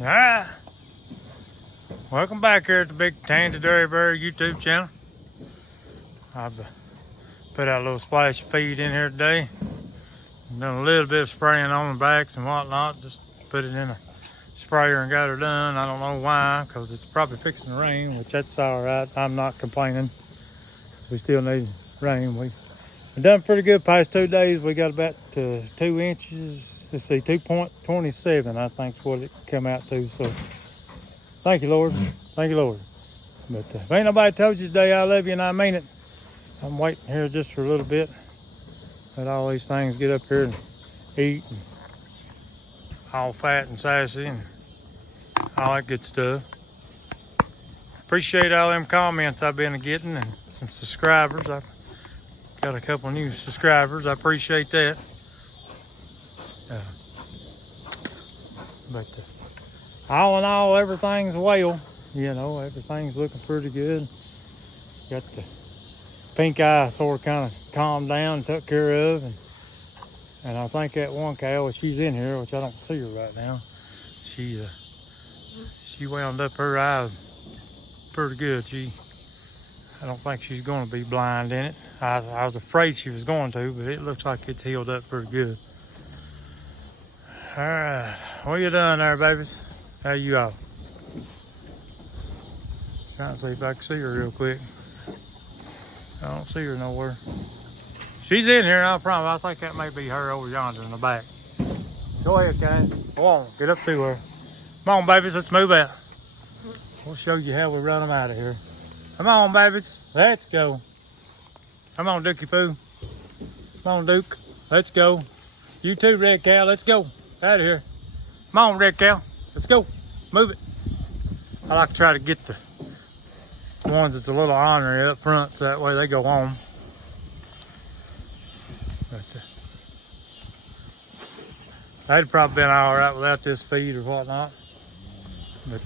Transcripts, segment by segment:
Alright, welcome back here at the Big Tandy Dairy Bird YouTube channel. I've put out a little splash of feed in here today. Done a little bit of spraying on the backs and whatnot. Just put it in a sprayer and got her done. I don't know why, because it's probably fixing to rain, which that's alright. I'm not complaining. We still need rain. We've done pretty good past 2 days. We got about 2 inches. Let's see, 2.27, I think is what it come out to. So, thank you, Lord. Thank you, Lord. But if ain't nobody told you today I love you and I mean it, I'm waiting here just for a little bit. Let all these things get up here and eat, and all fat and sassy and all that good stuff. Appreciate all them comments I've been getting and some subscribers. I've got a couple new subscribers. I appreciate that. But all in all, everything's well. You know, everything's looking pretty good. Got the pink eye sort of kind of calmed down and took care of. And I think that one cow, she's in here, which I don't see her right now. She wound up her eye pretty good. I don't think she's going to be blind in it. I was afraid she was going to, but it looks like it's healed up pretty good. All right, what you doing there, babies? How you all? Trying to see if I can see her real quick. I don't see her nowhere. She's in here, I promise. I think that may be her over yonder in the back. Go ahead, guys. Come on, get up to her. Come on, babies, let's move out. We'll show you how we run them out of here. Come on, babies, let's go. Come on, Dookie Poo. Come on, Duke, let's go. You too, Red Cow, let's go. Out of here. Come on, Red Cow. Let's go. Move it. I like to try to get the ones that's a little ornery up front so that way they go home. But, they'd probably been all right without this feed or whatnot. But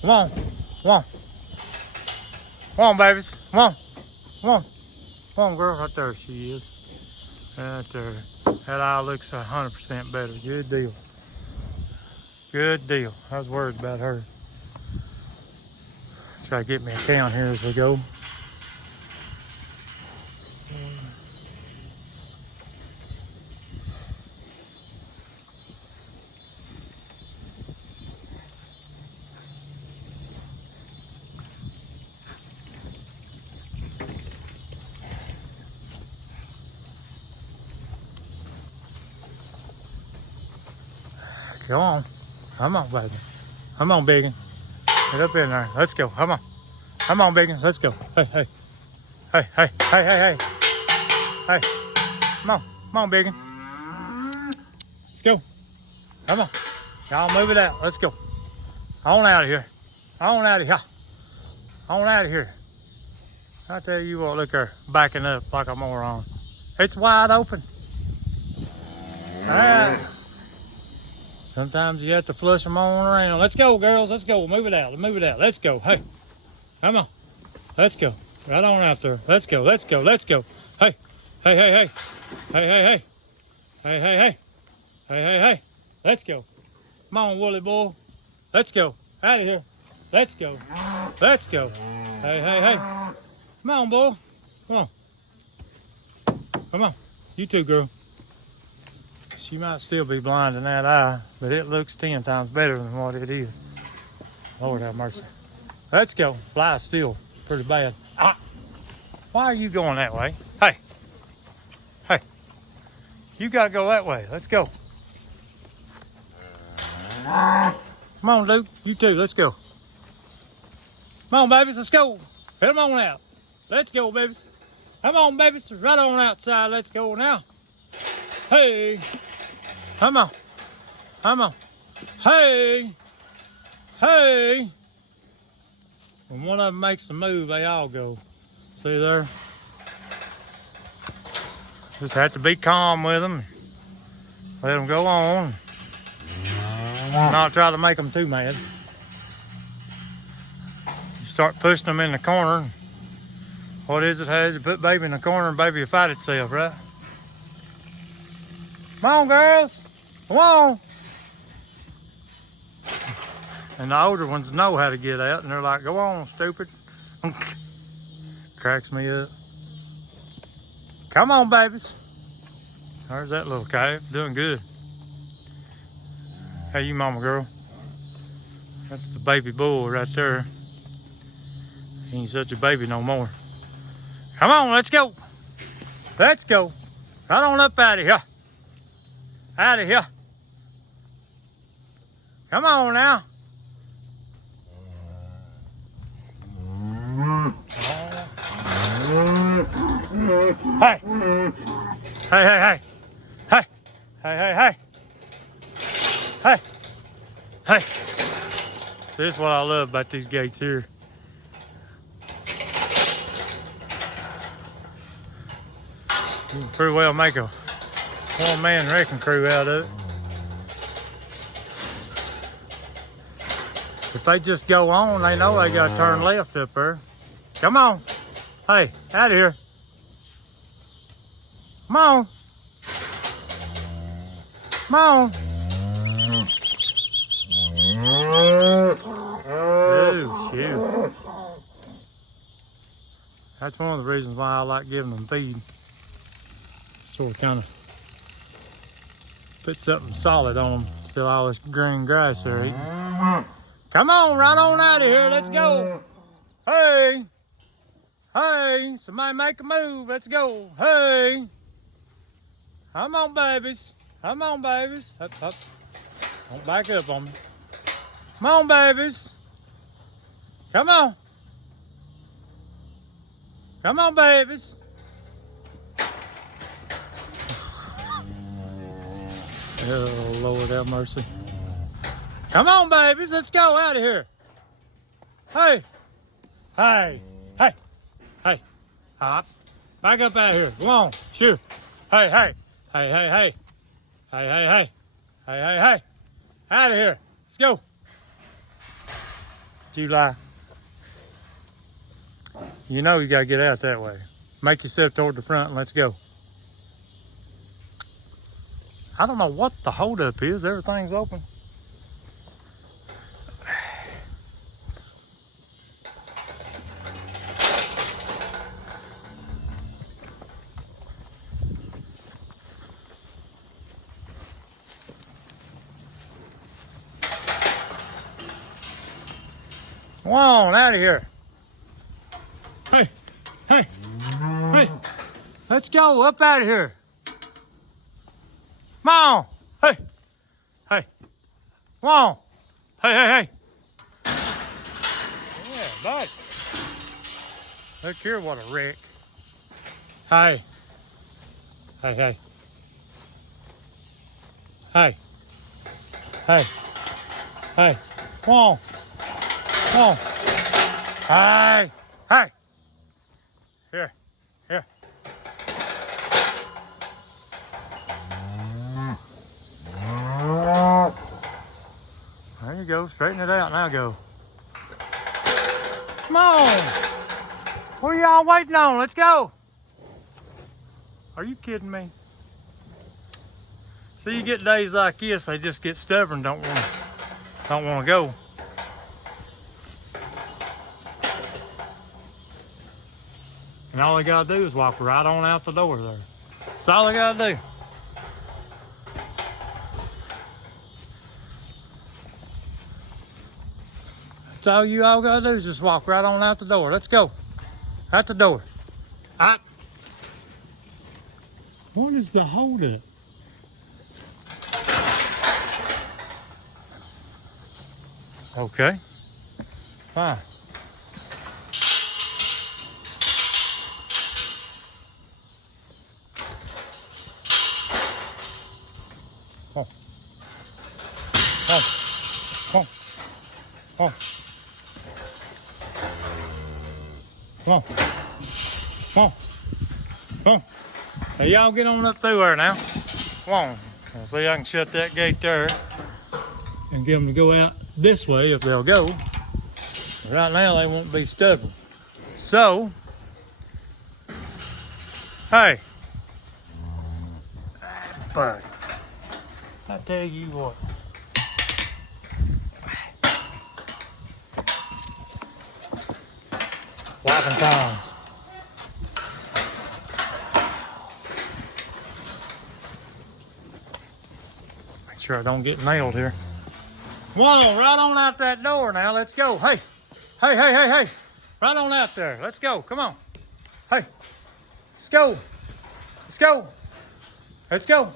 come on. Come on. Come on, babies. Come on. Come on. Come on, girl. Right there she is. Right there. That eye looks 100% better. Good deal. Good deal. I was worried about her. Try to get me a count here as we go. Come on. Come on, baby. Come on, biggin. Get up in there. Let's go. Come on. Come on, biggins. Let's go. Hey, hey. Hey, hey, hey, hey, hey. Hey. Come on. Come on, biggin. Let's go. Come on. Y'all move it out. Let's go. On out of here. On out of here. On out of here. I tell you what, look her backing up like a moron. It's wide open. All right. Sometimes you have to flush them on around. Let's go, girls. Let's go. Move it out. Move it out. Let's go. Hey. Come on. Let's go. Right on out there. Let's go. Let's go. Let's go. Hey. Hey, hey, hey. Hey, hey, hey. Hey, hey, hey. Hey, hey, hey. Let's go. Come on, Woolly boy. Let's go. Out of here. Let's go. Let's go. Hey, hey, hey. Come on, boy. Come on. Come on. You too, girl. She might still be blind in that eye, but it looks 10 times better than what it is. Lord have mercy. Let's go. Fly still pretty bad. Ah. Why are you going that way? Hey. Hey. You got to go that way. Let's go. Come on, Luke. You too. Let's go. Come on, babies. Let's go. Hit them on out. Let's go, babies. Come on, babies. Right on outside. Let's go now. Hey. Come on. Come on. Hey. Hey. When one of them makes a move, they all go. See there? Just have to be calm with them. Let them go on. Not try to make them too mad. You start pushing them in the corner. What is it, Has? You put baby in the corner and baby will fight itself, right? Come on, girls. Come on. And the older ones know how to get out, and they're like, go on, stupid. Cracks me up. Come on, babies. There's that little calf, doing good. Hey, you mama girl. That's the baby bull right there. He ain't such a baby no more. Come on, let's go. Let's go. Right on up out of here. Out of here. Come on now. Hey. Hey, hey, hey. Hey. Hey, hey, hey. Hey. Hey. See, this is what I love about these gates here. You can pretty well make a one-man wrecking crew out of it. If they just go on, they know they gotta turn left up there. Come on. Hey, out of here. Come on. Come on. Oh, shoot. That's one of the reasons why I like giving them feed. Sort of kind of put something solid on them. Still all this green grass they're eating. Come on, right on out of here. Let's go. Hey. Hey, somebody make a move. Let's go. Hey. Come on, babies. Come on, babies. Up, up. Don't back up on me. Come on, babies. Come on. Come on, babies. Oh, Lord have mercy. Come on, babies. Let's go out of here. Hey. Hey. Hey. Hey. Hop. Back up out of here. Come on. Shoot. Hey, hey. Hey, hey, hey. Hey, hey, hey. Hey, hey, hey. Out of here. Let's go. July. You know you got to get out that way. Make yourself toward the front and let's go. I don't know what the holdup is. Everything's open. Come on, out of here. Hey, hey, hey. Let's go up out of here. Come on. Hey, hey. Come on. Hey, hey, hey. Yeah, bud. Look here, what a wreck. Hey. Hey, hey. Hey. Hey. Hey. Come on. Come on. Hey. Hey. Here. Here. There you go. Straighten it out. Now go. Come on. What are y'all waiting on? Let's go. Are you kidding me? See, you get days like this, they just get stubborn, don't want to go. And all they gotta do is walk right on out the door there. That's all they gotta do. That's all you all gotta do is just walk right on out the door. Let's go. Out the door. Up. What is the holdup? Okay. Fine. Come on. Come on. Come on. Come on. Come on. Come on. Hey, y'all get on up through there now. Come on. Now, see, I can shut that gate there and get them to go out this way if they'll go. Right now, they won't be stubborn. So, hey. Bud. I tell you what. times. Make sure I don't get nailed here. Whoa, right on out that door now. Let's go. Hey, hey, hey, hey, hey. Right on out there. Let's go. Come on. Hey, let's go. Let's go. Let's go.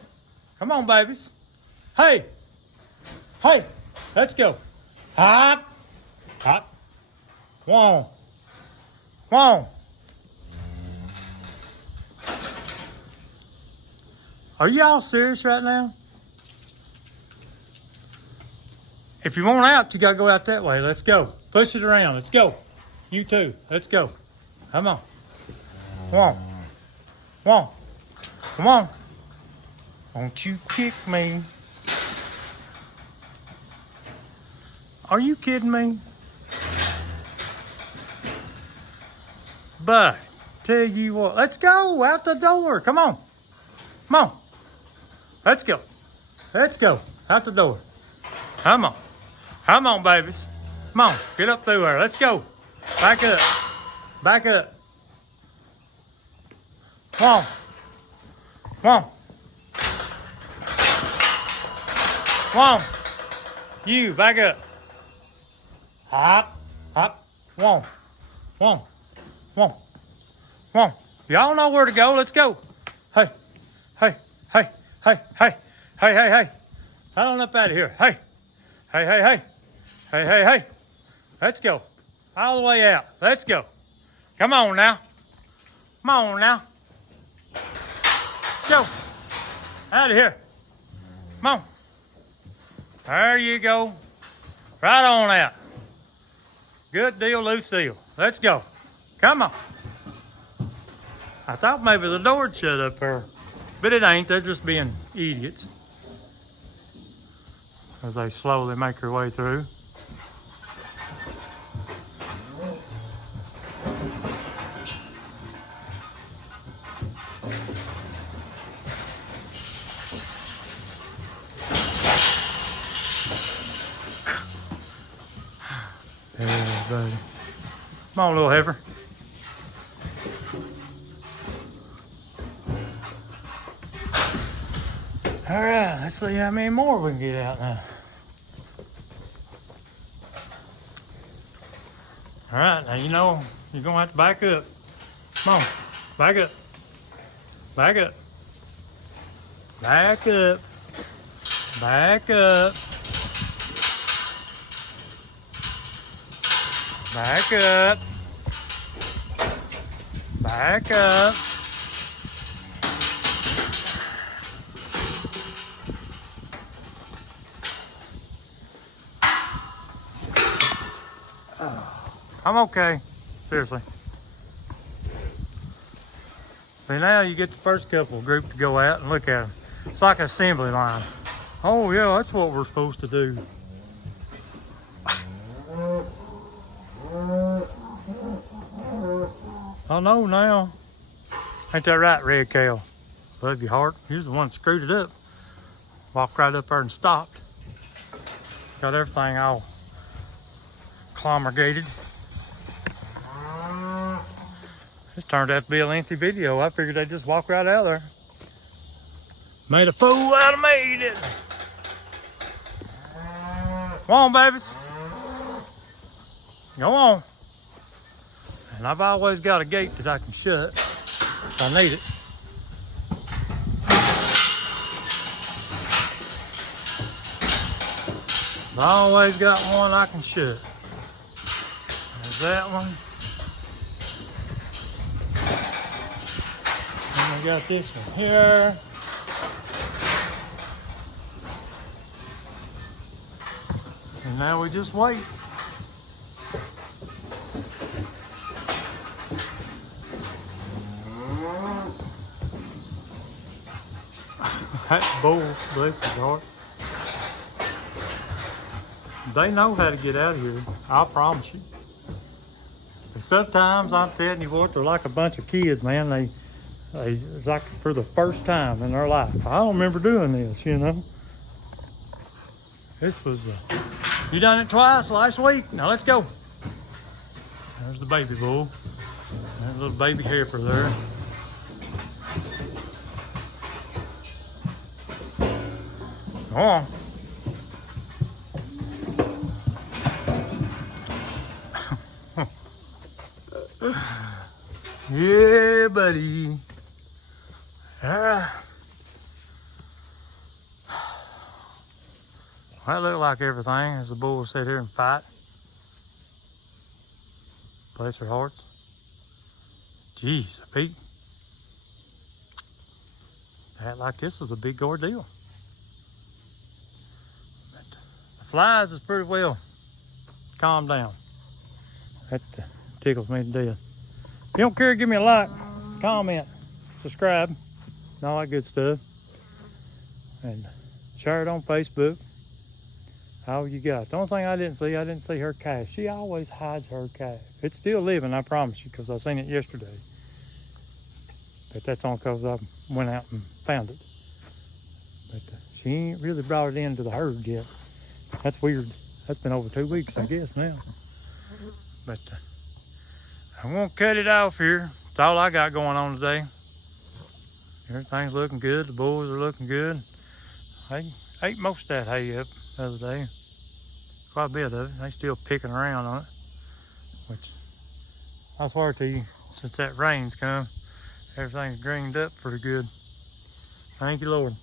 Come on, babies. Hey, hey, let's go. Hop, hop. Whoa, whoa. Are y'all serious right now? If you want out, you gotta go out that way. Let's go. Push it around. Let's go. You too. Let's go. Come on. Come on. Come on. Come on. Won't you kick me? Are you kidding me? But tell you what, let's go out the door. Come on. Come on. Let's go. Let's go. Out the door. Come on. Come on, babies. Come on. Get up through there. Let's go. Back up. Back up. Come on. Come on. Come on. You, back up. Hop. Hop. Come on. Come on. Come on. Come on. Y'all know where to go. Let's go. Hey. Hey. Hey. Hey. Hey. Hey. Hey. Hey. Head on up out of here. Hey. Hey. Hey. Hey. Hey. Hey. Hey. Let's go. All the way out. Let's go. Come on now. Come on now. Let's go. Out of here. Come on. There you go. Right on out. Good deal, Lucille. Let's go. Come on. I thought maybe the door would shut up there, but it ain't. They're just being idiots as they slowly make their way through. Yeah, buddy. Come on, little heifer. All right, let's see how many more we can get out now. All right, now you know you're gonna have to back up. Come on, back up. Back up. Back up. Back up. Back up. Back up. I'm okay. Seriously. See, now you get the first couple group to go out and look at them. It's like an assembly line. Oh yeah, that's what we're supposed to do. I know now. Ain't that right, Red Kale? Love your heart. Here's the one that screwed it up. Walked right up there and stopped. Got everything all clomulgated. This turned out to be a lengthy video. I figured they'd just walk right out of there. Made a fool out of me, didn't they? Come on, babies. Go on. And I've always got a gate that I can shut if I need it. I always got one I can shut. There's that one. And we got this one here. And now we just wait. That bull, bless his heart. They know how to get out of here, I promise you. And sometimes I'm telling you what, they're like a bunch of kids, man. It's like for the first time in their life. I don't remember doing this, you know. This was, you done it twice last week. Now let's go. There's the baby bull. A little baby heifer there. Go on. Yeah, buddy. Well, that looked like everything as the bulls sit here and fight. Bless their hearts. Jeez, Pete. Act like this was a big ordeal. But the flies is pretty well calmed down. That tickles me to death. If you don't care, give me a like, comment, subscribe, and all that good stuff. And share it on Facebook. How you got? The only thing I didn't see her calf. She always hides her calf. It's still living, I promise you, because I seen it yesterday. But that's only because I went out and found it. But she ain't really brought it into the herd yet. That's weird. That's been over 2 weeks, I guess, now. But I'm gonna cut it off here. That's all I got going on today. Everything's looking good. The bulls are looking good. I ate most of that hay up the other day. Quite a bit of it. They still picking around on it. Which, I swear to you, since that rain's come, everything's greened up pretty good. Thank you, Lord.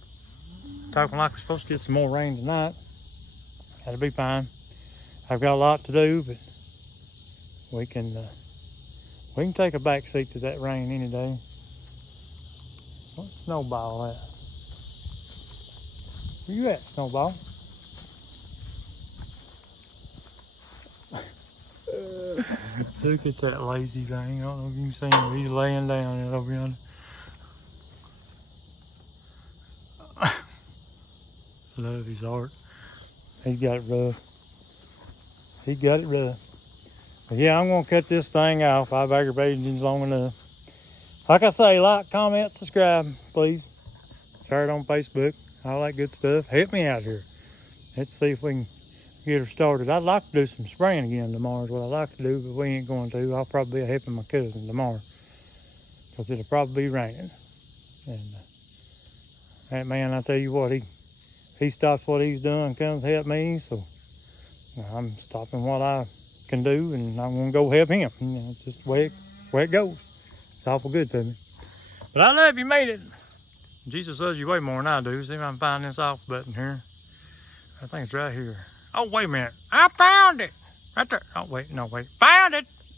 Talking like we're supposed to get some more rain tonight. That'll be fine. I've got a lot to do, but we can take a back seat to that rain any day. What's Snowball at? Where you at, Snowball? Look at that lazy thing. I don't know if you can see him. He's laying down over yonder. Love his heart. He's got it rough. He got it rough. But yeah, I'm gonna cut this thing off. I've aggravated you long enough. Like I say, like, comment, subscribe, please. Share it on Facebook, all that good stuff. Help me out here. Let's see if we can get her started. I'd like to do some spraying again tomorrow is what I'd like to do, but we ain't going to. I'll probably be helping my cousin tomorrow because it'll probably be raining. And that man, I tell you what, he stops what he's doing, comes help me, so I'm stopping what I can do, and I'm gonna go help him. You know, it's just the way it goes. It's awful good to me. But I love you, made it. Jesus loves you way more than I do. See if I can find this off button here. I think it's right here. Oh, wait a minute. I found it. Right there. Oh, wait. No, wait. Found it.